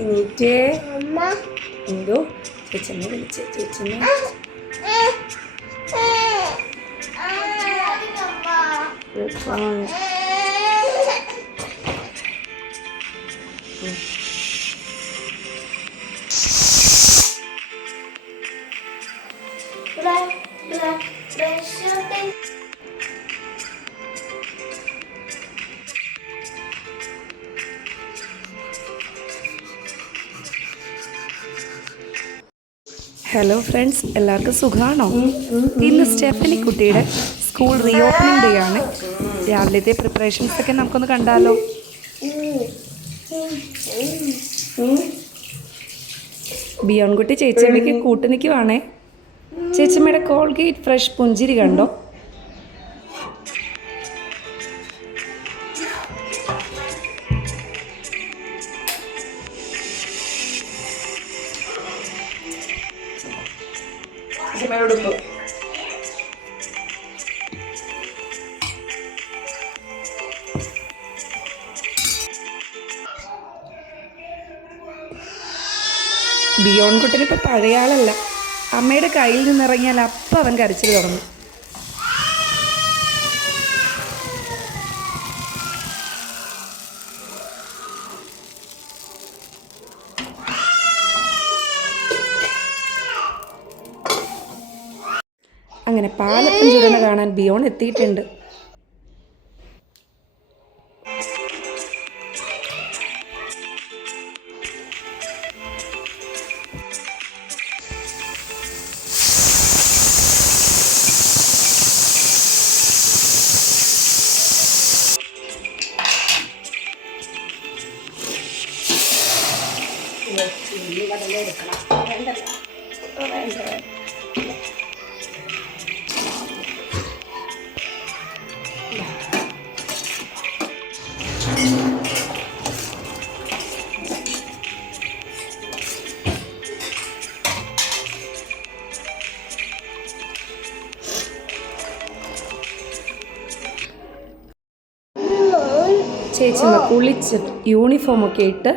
എണീറ്റേ എന്തോ ചേച്ചമ്മ വിളിച്ചേ Chechamma hello friends, എല്ലാവർക്കും സുഖമാണോ? ഇന്ന് സ്റ്റെഫനി കുട്ടിയുടെ സ്കൂൾ റീ ഓപ്പണിംഗ് ഡേ ആണ്. രാവിലത്തെ പ്രിപ്പറേഷൻസ് ഒക്കെ നമുക്കൊന്ന് കണ്ടാലോ? ബിയോൺകുട്ടി ചേച്ചിയമ്മയ്ക്ക് കൂട്ടുനിൽക്കുവാണേ. ചേച്ചിയമ്മയുടെ കോൾഗേറ്റ് ഫ്രഷ് പുഞ്ചിരി കണ്ടോ? ഉടുപ്പ് ബിയോൺകുട്ടനിപ്പോൾ പഴയ ആളല്ല. അമ്മയുടെ കയ്യിൽ നിന്നിറങ്ങിയാൽ അപ്പം അവൻ കരച്ചിൽ തുടങ്ങും. അങ്ങനെ പാലപ്പം ചുരുണ കാണാൻ ബിയോൺ എത്തിയിട്ടുണ്ട്. ചേച്ചിമ്മ കുളിച്ച് യൂണിഫോമൊക്കെ ഇട്ട്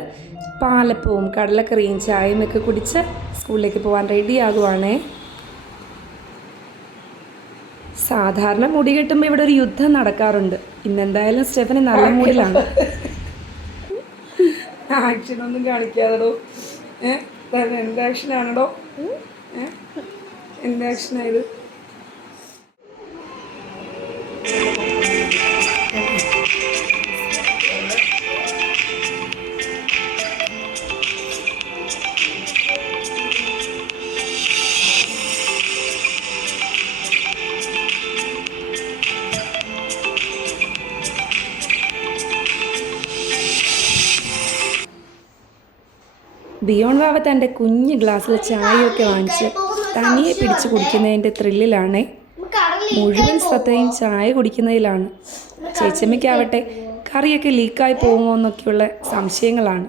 പാലപ്പവും കടലക്കറിയും ചായയും ഒക്കെ കുടിച്ച് സ്കൂളിലേക്ക് പോകാൻ റെഡിയാകുവാണേ. സാധാരണ മുടി കെട്ടുമ്പോൾ ഇവിടെ ഒരു യുദ്ധം നടക്കാറുണ്ട്. ഇന്നെന്തായാലും സ്റ്റെഫനി നല്ല മൂഡിലാണ്. ആക്ഷനൊന്നും കാണിക്കാതടോ. എന്ത് ആക്ഷനാണോ? എന്ത് ആക്ഷനായത്? ബിയോൺ വാവ തൻ്റെ കുഞ്ഞ് ഗ്ലാസ്സിൽ ചായയൊക്കെ വാങ്ങിച്ച് തനിയെ പിടിച്ച് കുടിക്കുന്നതിൻ്റെ ത്രില്ലിലാണ്. മുഴുവൻ ശ്രദ്ധയും ചായ കുടിക്കുന്നതിലാണ്. ചേച്ചമ്മയ്ക്കാവട്ടെ കറിയൊക്കെ ലീക്കായി പോകുമോ എന്നൊക്കെയുള്ള സംശയങ്ങളാണ്.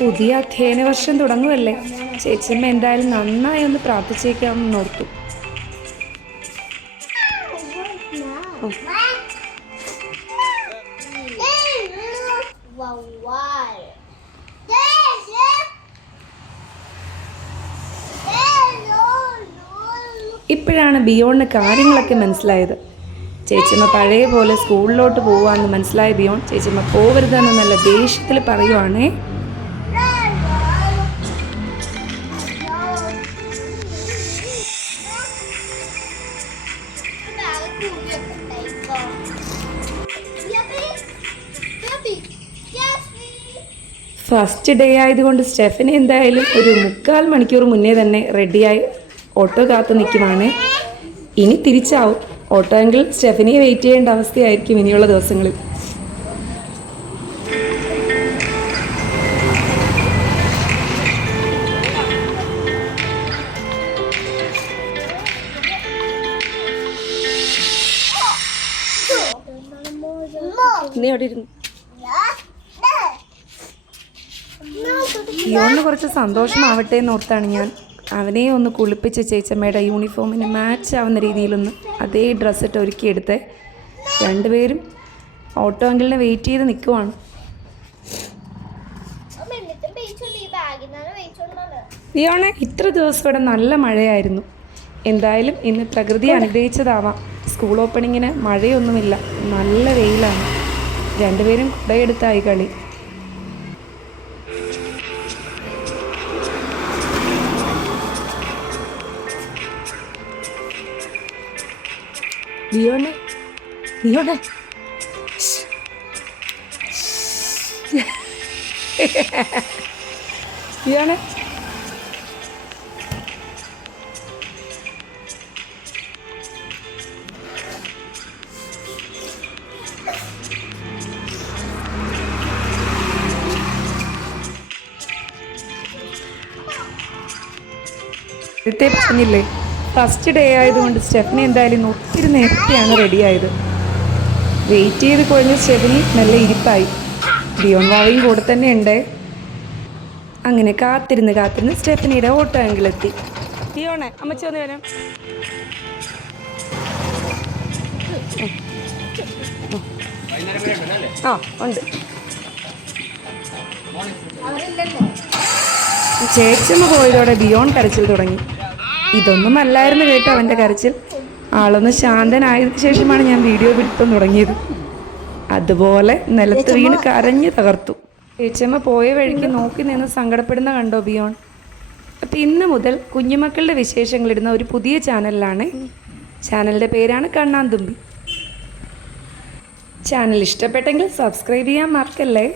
പുതിയ അധ്യയന വർഷം തുടങ്ങുമല്ലേ. ചേച്ചിയമ്മ എന്തായാലും നന്നായി ഒന്ന് പ്രാർത്ഥിച്ചേക്കാമെന്ന് ഓർത്തു. ഇപ്പോഴാണ് ബിയോണിന് കാര്യങ്ങളൊക്കെ മനസ്സിലായത്. ചേച്ചിയമ്മ പഴയ പോലെ സ്കൂളിലോട്ട് പോവാമെന്ന് മനസ്സിലായ ബിയോൺ ചേച്ചിയമ്മ പോകരുതെന്ന് നല്ല ദേഷ്യത്തിൽ പറയുവാണേ. ഫസ്റ്റ് ഡേ ആയതുകൊണ്ട് സ്റ്റെഫനി എന്തായാലും ഒരു 3/4 മണിക്കൂർ മുന്നേ തന്നെ റെഡിയായി ഓട്ടോ കാത്തു നിൽക്കുവാണ്. ഇനി തിരിച്ചാവും. ഓട്ടോ എങ്കിൽ സ്റ്റെഫനിയെ വെയിറ്റ് ചെയ്യേണ്ട അവസ്ഥയായിരിക്കും ഇനിയുള്ള ദിവസങ്ങളിൽ. നീ അവിടെ ഇരുന്നു. No. ബിയോണിന് കുറച്ച് സന്തോഷമാവട്ടെ എന്നോർത്താണ് ഞാൻ അവനെ ഒന്ന് കുളിപ്പിച്ച് ചേച്ചമ്മയുടെ യൂണിഫോമിന് മാച്ച് ആവുന്ന രീതിയിലൊന്ന് അതേ ഡ്രസ്സിട്ട് ഒരുക്കിയെടുത്ത് രണ്ടുപേരും ഓട്ടോ അങ്കിളിനെ വെയിറ്റ് ചെയ്ത് നിൽക്കുവാണ്. ബിയോണെ, ഇത്ര ദിവസം ഇവിടെ നല്ല മഴയായിരുന്നു. എന്തായാലും ഇന്ന് പ്രകൃതി അനുഗ്രഹിച്ചതാവാം. സ്കൂൾ ഓപ്പണിങ്ങിന് മഴയൊന്നുമില്ല, നല്ല വെയിലാണ്. രണ്ടുപേരും കുടയെടുത്തായി കളി. ബിയോണെ, ബിയോണെ, ബിയോണെ, നേരത്തെ പറഞ്ഞില്ലേ, ഫസ്റ്റ് ഡേ ആയതുകൊണ്ട് സ്റ്റെഫിനി എന്തായാലും ഒത്തിരി നേരത്തെയാണ് റെഡിയായത്. വെയിറ്റ് ചെയ്ത് കുഴഞ്ഞ സ്റ്റെഫിനി നല്ല ഇരിപ്പായി. ബിയോൺ വാവയും കൂടെ തന്നെ ഉണ്ട്. അങ്ങനെ കാത്തിരുന്ന് സ്റ്റെഫിനിയുടെ ഓട്ടോ അങ്കിളെത്തി. ബിയോണെ, അമ്മച്ചി വന്ന് വരാം. ആ ഉണ്ട്. ചേച്ചമ്മ പോയതോടെ ബിയോൺ കരച്ചിൽ തുടങ്ങി. ഇതൊന്നും അല്ലായിരുന്നു കേട്ടോ അവൻ്റെ കരച്ചിൽ. ആളൊന്ന് ശാന്തനായതിനു ശേഷമാണ് ഞാൻ വീഡിയോ പിടുത്തം തുടങ്ങിയത്. അതുപോലെ നിലത്ത് വീണ് കരഞ്ഞു തകർത്തു. ചേച്ചമ്മ പോയ വഴിക്ക് നോക്കി നിന്ന് സങ്കടപ്പെടുന്ന കണ്ടോ ബിയോൺ? അപ്പം ഇന്ന് മുതൽ കുഞ്ഞുമക്കളുടെ വിശേഷങ്ങളിടുന്ന ഒരു പുതിയ ചാനലിലാണ്. ചാനലിൻ്റെ പേരാണ് കണ്ണാന്തുമ്പി. ചാനൽ ഇഷ്ടപ്പെട്ടെങ്കിൽ സബ്സ്ക്രൈബ് ചെയ്യാൻ മറക്കല്ലേ.